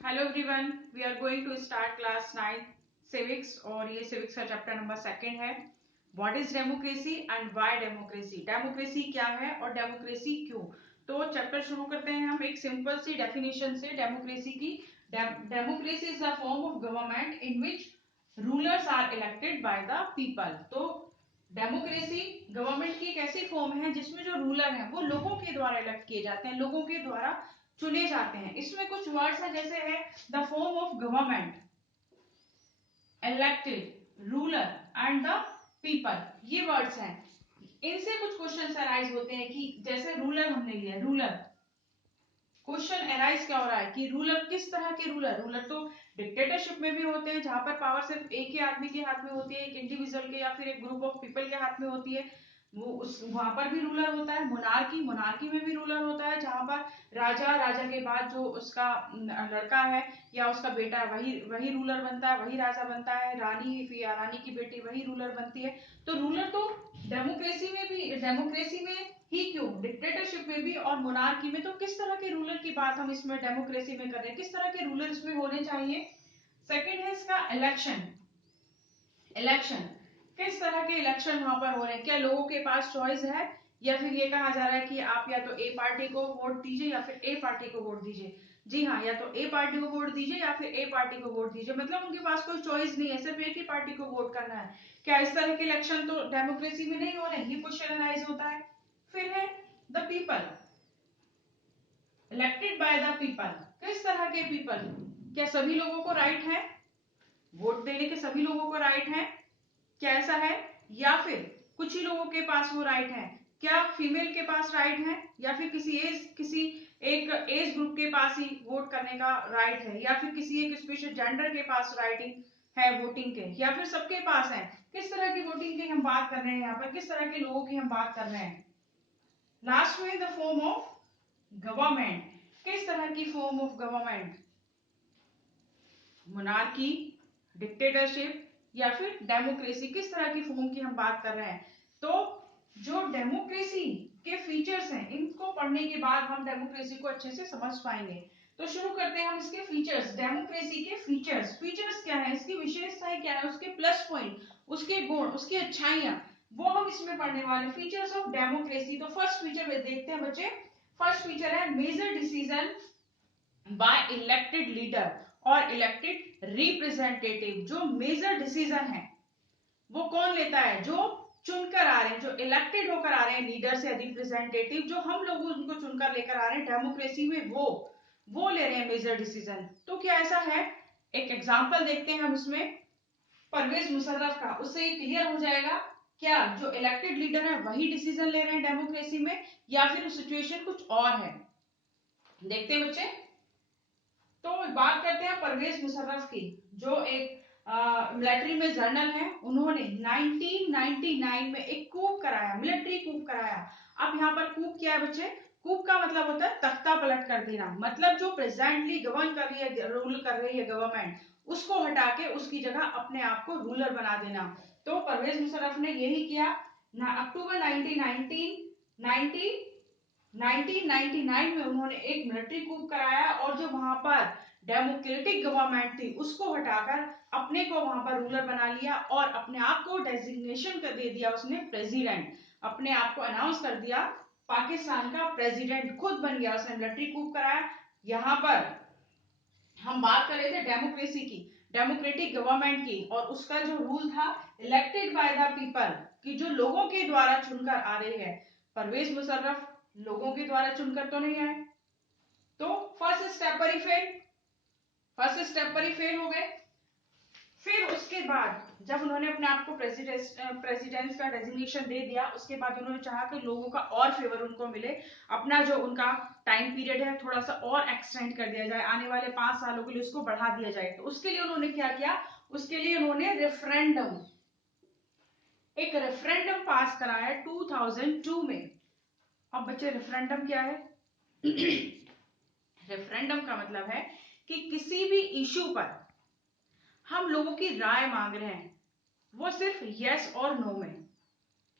Hello everyone, we are going to start class 9 civics और ये civics का chapter number 2 है। What is democracy and why democracy. Democracy क्या है और डेमोक्रेसी क्यों। तो चैप्टर शुरू करते हैं हम एक सिंपल सी डेफिनेशन से डेमोक्रेसी की। Democracy is the form of government in which rulers are elected by the people. तो डेमोक्रेसी गवर्नमेंट की एक ऐसी फॉर्म है जिसमें जो रूलर है वो लोगों के द्वारा इलेक्ट किए जाते हैं, लोगों के द्वारा चुने जाते हैं। इसमें कुछ वर्ड्स हैं जैसे है the form of government, elected, ruler and the people. ये वर्ड्स हैं। इनसे कुछ क्वेश्चन अराइज होते हैं कि जैसे रूलर हमने लिया, रूलर क्वेश्चन अराइज क्या हो रहा है कि रूलर किस तरह के रूलर तो डिक्टेटरशिप में भी होते हैं जहां पर पावर सिर्फ एक ही आदमी के हाथ में होती है, एक इंडिविजुअल के या फिर एक ग्रुप ऑफ पीपल के हाथ में होती है, वो उस वहां पर भी रूलर होता है। मोनार्की में भी रूलर होता है जहां पर राजा के बाद जो उसका लड़का है या उसका बेटा है वही रूलर बनता है, वही राजा बनता है। रानी की बेटी वही रूलर बनती है। तो रूलर तो डेमोक्रेसी में ही क्यों, डिक्टेटरशिप में भी और मोनार्की में। तो किस तरह के रूलर की बात हम इसमें डेमोक्रेसी में कर रहे हैं, किस तरह के रूलर इसमें होने चाहिए। सेकंड है इसका इलेक्शन किस तरह के इलेक्शन वहां पर हो रहे हैं, क्या लोगों के पास चॉइस है या फिर ये कहा जा रहा है कि आप या तो ए पार्टी को वोट दीजिए या फिर ए पार्टी को वोट दीजिए। जी हाँ, या तो ए पार्टी को वोट दीजिए या फिर ए पार्टी को वोट दीजिए, मतलब उनके पास कोई चॉइस नहीं है, सिर्फ एक ही पार्टी को वोट करना है। क्या इस तरह के इलेक्शन तो डेमोक्रेसी में नहीं हो रहे, ये क्वेश्चन अराइज होता है। फिर है the people, elected by the people. किस तरह के पीपल, क्या सभी लोगों को राइट है वोट देने के, सभी लोगों को राइट है, क्या ऐसा है, या फिर कुछ ही लोगों के पास वो राइट है। क्या फीमेल के पास राइट है या फिर किसी एक एज ग्रुप के पास ही वोट करने का राइट है, या फिर किसी एक स्पेशल जेंडर के पास राइटिंग है वोटिंग के, या फिर सबके पास है। किस तरह की वोटिंग की हम बात कर रहे हैं यहाँ पर, किस तरह के लोगों की हम बात कर रहे हैं। लास्ट में द फॉर्म ऑफ गवर्नमेंट, किस तरह की form of government, monarchy, dictatorship या फिर डेमोक्रेसी, किस तरह की फॉर्म की हम बात कर रहे हैं। तो जो डेमोक्रेसी के फीचर्स हैं इनको पढ़ने के बाद हम डेमोक्रेसी को अच्छे से समझ पाएंगे। तो शुरू करते हैं हम इसके फीचर्स, डेमोक्रेसी के फीचर्स क्या है, इसकी विशेषताएं क्या है, उसके प्लस पॉइंट, उसके गुण, उसकी अच्छाइयां, वो हम इसमें पढ़ने वाले फीचर्स ऑफ डेमोक्रेसी। तो फर्स्ट फीचर देखते हैं बच्चे। फर्स्ट फीचर है major decision by elected leader और इलेक्टेड रिप्रेजेंटेटिव। जो मेजर डिसीजन है वो कौन लेता है, जो चुनकर आ रहे हैं, जो इलेक्टेड होकर आ रहे हैं लीडर से रिप्रेजेंटेटिव, जो हम लोग उनको चुनकर लेकर आ रहे हैं डेमोक्रेसी में, वो ले रहे हैं मेजर डिसीजन। तो क्या ऐसा है, एक एग्जांपल देखते हैं हम इसमें परवेज मुशर्रफ का, उससे ये क्लियर हो जाएगा क्या जो इलेक्टेड लीडर है वही डिसीजन ले रहे हैं डेमोक्रेसी में या फिर सिचुएशन कुछ और है। देखते हैं बच्चे। तो बात करते हैं परवेज मुशर्रफ की, जो एक मिलिट्री में जनरल है। उन्होंने 1999 में एक कूप कराया, मिलिट्री कूप कराया। अब यहाँ पर कूप क्या है बच्चे, कूप का मतलब होता है तख्ता पलट कर देना, मतलब जो प्रेजेंटली गवर्न कर रही है, रूल कर रही है गवर्नमेंट, उसको हटा के उसकी जगह अपने आप को रूलर बना देना। तो परवेज मुशर्रफ ने यही किया। अक्टूबर 1999 में उन्होंने एक मिलिट्री कूप कराया और जो वहां पर डेमोक्रेटिक गवर्नमेंट थी उसको हटाकर अपने को वहां पर रूलर बना लिया और अपने आप को डेजिग्नेशन कर दे दिया उसने प्रेसिडेंट, अपने आप को अनाउंस कर दिया पाकिस्तान का प्रेसिडेंट, खुद बन गया, उसने मिलिट्री कूप कराया। यहाँ पर हम बात कर रहे थे डेमोक्रेसी की, डेमोक्रेटिक गवर्नमेंट की, और उसका जो रूल था इलेक्टेड बाय द पीपल, कि जो लोगों के द्वारा चुनकर आ रही है। परवेज मुशर्रफ लोगों के द्वारा चुनकर तो नहीं आए, तो फर्स्ट स्टेप पर ही फेल हो गए। फिर उसके बाद जब उन्होंने अपने आप को प्रेसिडेंट का डेजिग्नेशन दे दिया, उसके बाद उन्होंने चाहा कि लोगों का और फेवर उनको मिले, अपना जो उनका टाइम पीरियड है थोड़ा सा और एक्सटेंड कर दिया जाए, आने वाले 5 सालों के लिए उसको बढ़ा दिया जाए। तो उसके लिए उन्होंने क्या किया, उसके लिए उन्होंने एक रेफरेंडम पास कराया 2002 में। अब बच्चे रेफरेंडम क्या है रेफरेंडम का मतलब है कि किसी भी इश्यू पर हम लोगों की राय मांग रहे हैं, वो सिर्फ यस और नो में,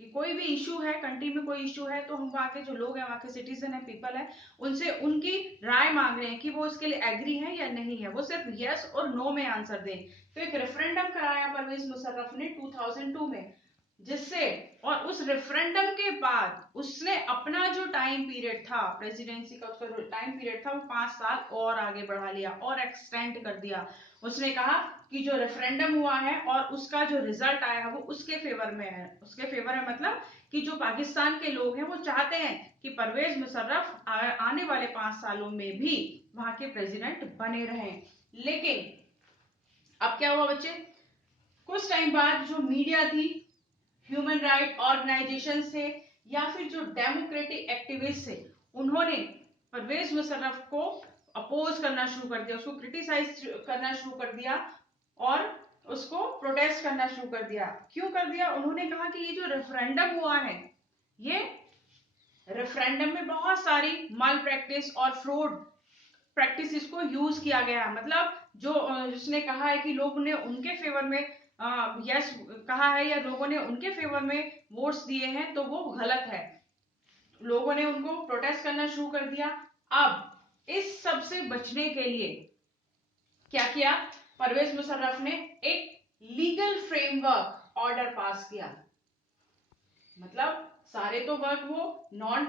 कि कोई भी इशू है, कंट्री में कोई इशू है, तो हम वहाँ के जो लोग हैं, वहाँ के सिटीजन है, पीपल है, उनसे उनकी राय मांग रहे हैं कि वो इसके लिए एग्री है या नहीं है, वो सिर्फ यस और नो में आंसर दें। तो एक रेफरेंडम कराया परवेज मुशर्रफ ने 2002 में, जिससे, और उस रेफरेंडम के बाद उसने अपना जो टाइम पीरियड था प्रेसिडेंसी का, उसका जो टाइम पीरियड था वो 5 साल और आगे बढ़ा लिया और एक्सटेंड कर दिया। उसने कहा कि जो रेफरेंडम हुआ है और उसका जो रिजल्ट आया है वो उसके फेवर में है, उसके फेवर है, मतलब कि जो पाकिस्तान के लोग हैं वो चाहते हैं कि परवेज मुशर्रफ आने वाले 5 सालों में भी वहां के प्रेसिडेंट बने रहें। लेकिन अब क्या हुआ बच्चे, कुछ टाइम बाद जो मीडिया थी, ह्यूमन राइट ऑर्गेनाइजेशन थे, या फिर जो डेमोक्रेटिक एक्टिविस्ट थे, उन्होंने परवेज मुशर्रफ को अपोज करना शुरू कर दिया, उसको क्रिटिसाइज करना शुरू कर दिया और उसको प्रोटेस्ट करना शुरू कर दिया। क्यों कर दिया? उन्होंने कहा कि ये जो रेफरेंडम हुआ है, ये रेफरेंडम में बहुत सारी माल प्रैक्टिस और फ्रॉड प्रैक्टिस को यूज किया गया है। मतलब जो उसने कहा है कि लोगों ने उनके फेवर में यस कहा है या लोगों ने उनके फेवर में वोट्स दिए हैं, तो वो गलत है। लोगों ने उनको प्रोटेस्ट करना शुरू कर दिया। अब इस सब से बचने के लिए क्या किया, परवेज मुशर्रफ ने एक लीगल फ्रेमवर्क ऑर्डर पास किया। मतलब सारे तो वर्क वो नॉन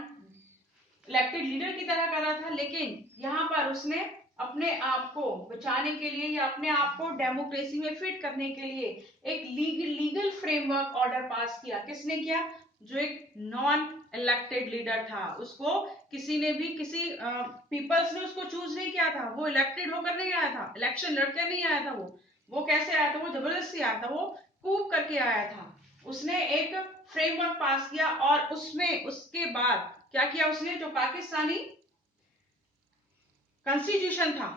इलेक्टेड लीडर की तरह कर रहा था, लेकिन यहाँ पर उसने अपने आप को बचाने के लिए या अपने आप को डेमोक्रेसी में फिट करने के लिए एक लीगल फ्रेमवर्क ऑर्डर पास किया। किसने किया? जो एक नॉन इलेक्टेड लीडर था, उसको किसी ने भी, किसी पीपल्स ने उसको चूज नहीं किया था, वो इलेक्टेड होकर नहीं आया था, इलेक्शन लड़कर नहीं आया था। वो कैसे आया था? वो जबरदस्ती आया था, वो कूप करके आया था। उसने एक फ्रेमवर्क पास किया और उसमें उसके बाद क्या किया उसने, जो पाकिस्तानी कॉन्स्टिट्यूशन था,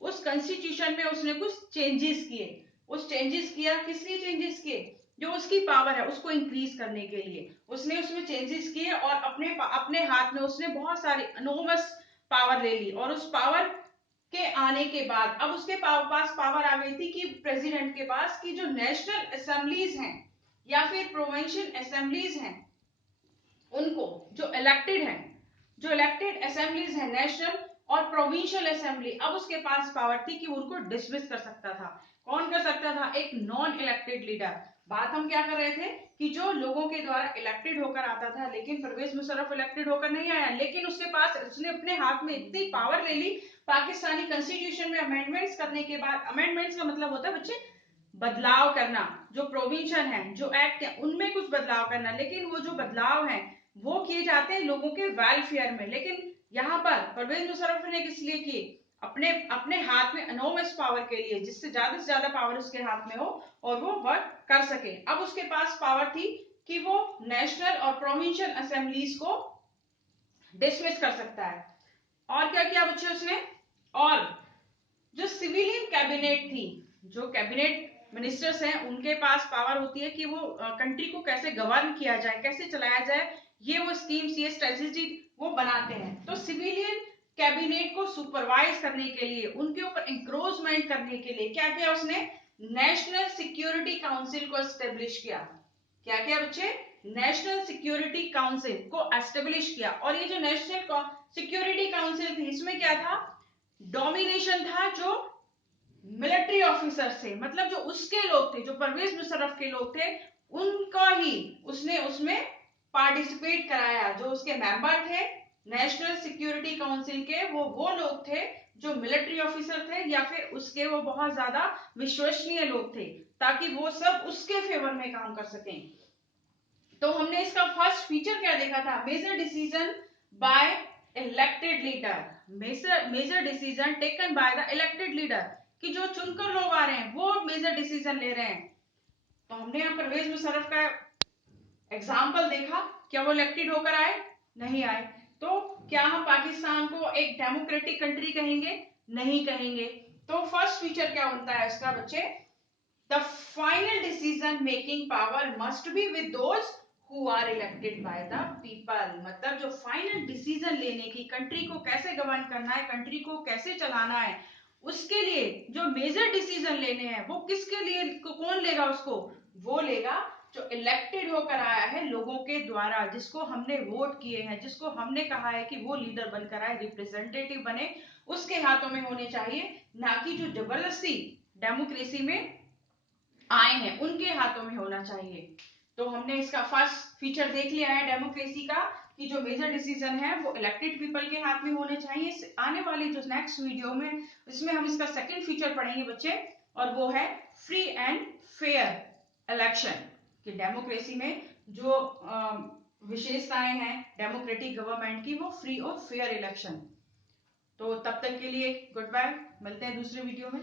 उस कॉन्स्टिट्यूशन में उसने कुछ चेंजेस किए। उस चेंजेस किया, किस लिए चेंजेस किए? जो उसकी पावर है उसको इंक्रीज करने के लिए उसने उसमें चेंजेस किए और अपने अपने हाथ में उसने बहुत सारी अनोमस पावर ले ली। और उस पावर के आने के बाद अब उसके पास पावर आ गई थी कि प्रेसिडेंट के पास कि जो नेशनल असेंबलीज हैं या फिर प्रोविंशियल असेंबलीज हैं, उनको जो इलेक्टेड असेंबलीज है नेशनल और प्रोविंशियल असेंबली, अब उसके पास पावर थी कि उनको डिसमिस कर सकता था। कौन कर सकता था? एक नॉन इलेक्टेड लीडर। बात हम क्या कर रहे थे कि जो लोगों के द्वारा इलेक्टेड होकर आता था, लेकिन परवेज मुशर्रफ इलेक्टेड होकर नहीं आया, लेकिन उसके पास उसने अपने हाथ में इतनी पावर ले ली पाकिस्तानी कॉन्स्टिट्यूशन में अमेंडमेंट्स करने के बाद। अमेंडमेंट्स का मतलब होता है बच्चे बदलाव करना, जो प्रोविजन है, जो एक्ट है, उनमें कुछ बदलाव करना। लेकिन वो जो बदलाव है वो किए जाते हैं लोगों के वेलफेयर में। लेकिन यहाँ पर परवेज मुशर्रफ ने किस लिए किए? अपने अपने हाथ में अनोमस पावर के लिए, जिससे ज्यादा से ज्यादा पावर उसके हाथ में हो और वो वर्क कर सके। अब उसके पास पावर थी कि वो नेशनल और प्रोविंशियल असेंबलीज को डिसमिस कर सकता है। और क्या किया बच्चे उसने? और जो सिविलियन कैबिनेट थी, जो कैबिनेट मिनिस्टर्स हैं, उनके पास पावर होती है कि वो कंट्री को कैसे गवर्न किया जाए, कैसे चलाया जाए, ये वो स्कीम्स, ये स्ट्रेटेजी वो बनाते हैं। तो सिविलियन कैबिनेट को सुपरवाइज करने के लिए, उनके ऊपर इंक्रोचमेंट करने के लिए क्या किया उसने? नेशनल सिक्योरिटी काउंसिल को एस्टेब्लिश किया। क्या किया बच्चे? नेशनल सिक्योरिटी काउंसिल को एस्टेब्लिश किया। और ये जो नेशनल सिक्योरिटी काउंसिल थी, इसमें क्या था? डोमिनेशन था जो मिलिट्री ऑफिसर्स थे, मतलब जो उसके लोग थे, जो परवेज मुशर्रफ के लोग थे, उनका ही उसने उसमें पार्टिसिपेट कराया। जो उसके मेंबर थे नेशनल सिक्योरिटी काउंसिल के, वो लोग थे जो मिलिट्री ऑफिसर थे या फिर उसके वो बहुत ज्यादा विश्वसनीय लोग थे, ताकि वो सब उसके फेवर में काम कर सकें। तो हमने इसका फर्स्ट फीचर क्या देखा था? Major decision by elected leader, major decision taken by the elected leader, कि जो चुनकर लोग आ रहे हैं वो मेजर डिसीजन ले रहे हैं। तो हमने यहाँ परवेज मुशर्रफ का एग्जाम्पल देखा। क्या वो इलेक्टेड होकर आए? नहीं आए। तो क्या हम पाकिस्तान को एक डेमोक्रेटिक कंट्री कहेंगे? नहीं कहेंगे। तो फर्स्ट फीचर क्या बनता है इसका बच्चे? The final decision making power must be with those who are elected by the people। मतलब जो फाइनल डिसीजन लेने की, कंट्री को कैसे गवर्न करना है, कंट्री को कैसे चलाना है, उसके लिए जो मेजर डिसीजन लेने हैं वो किसके लिए, कौन लेगा उसको? वो लेगा जो इलेक्टेड होकर आया है लोगों के द्वारा, जिसको हमने वोट किए हैं, जिसको हमने कहा है कि वो लीडर बनकर आए, रिप्रेजेंटेटिव बने, उसके हाथों में होने चाहिए, ना कि जो जबरदस्ती डेमोक्रेसी में आए हैं उनके हाथों में होना चाहिए। तो हमने इसका फर्स्ट फीचर देख लिया है डेमोक्रेसी का, कि जो मेजर डिसीजन है वो इलेक्टेड पीपल के हाथ में होने चाहिए। आने वाली जो नेक्स्ट वीडियो में इसमें हम इसका सेकंड फीचर पढ़ेंगे बच्चे, और वो है फ्री एंड फेयर इलेक्शन, कि डेमोक्रेसी में जो विशेषताएं हैं डेमोक्रेटिक गवर्नमेंट की, वो फ्री और फेयर इलेक्शन। तो तब तक के लिए गुड बाय, मिलते हैं दूसरे वीडियो में।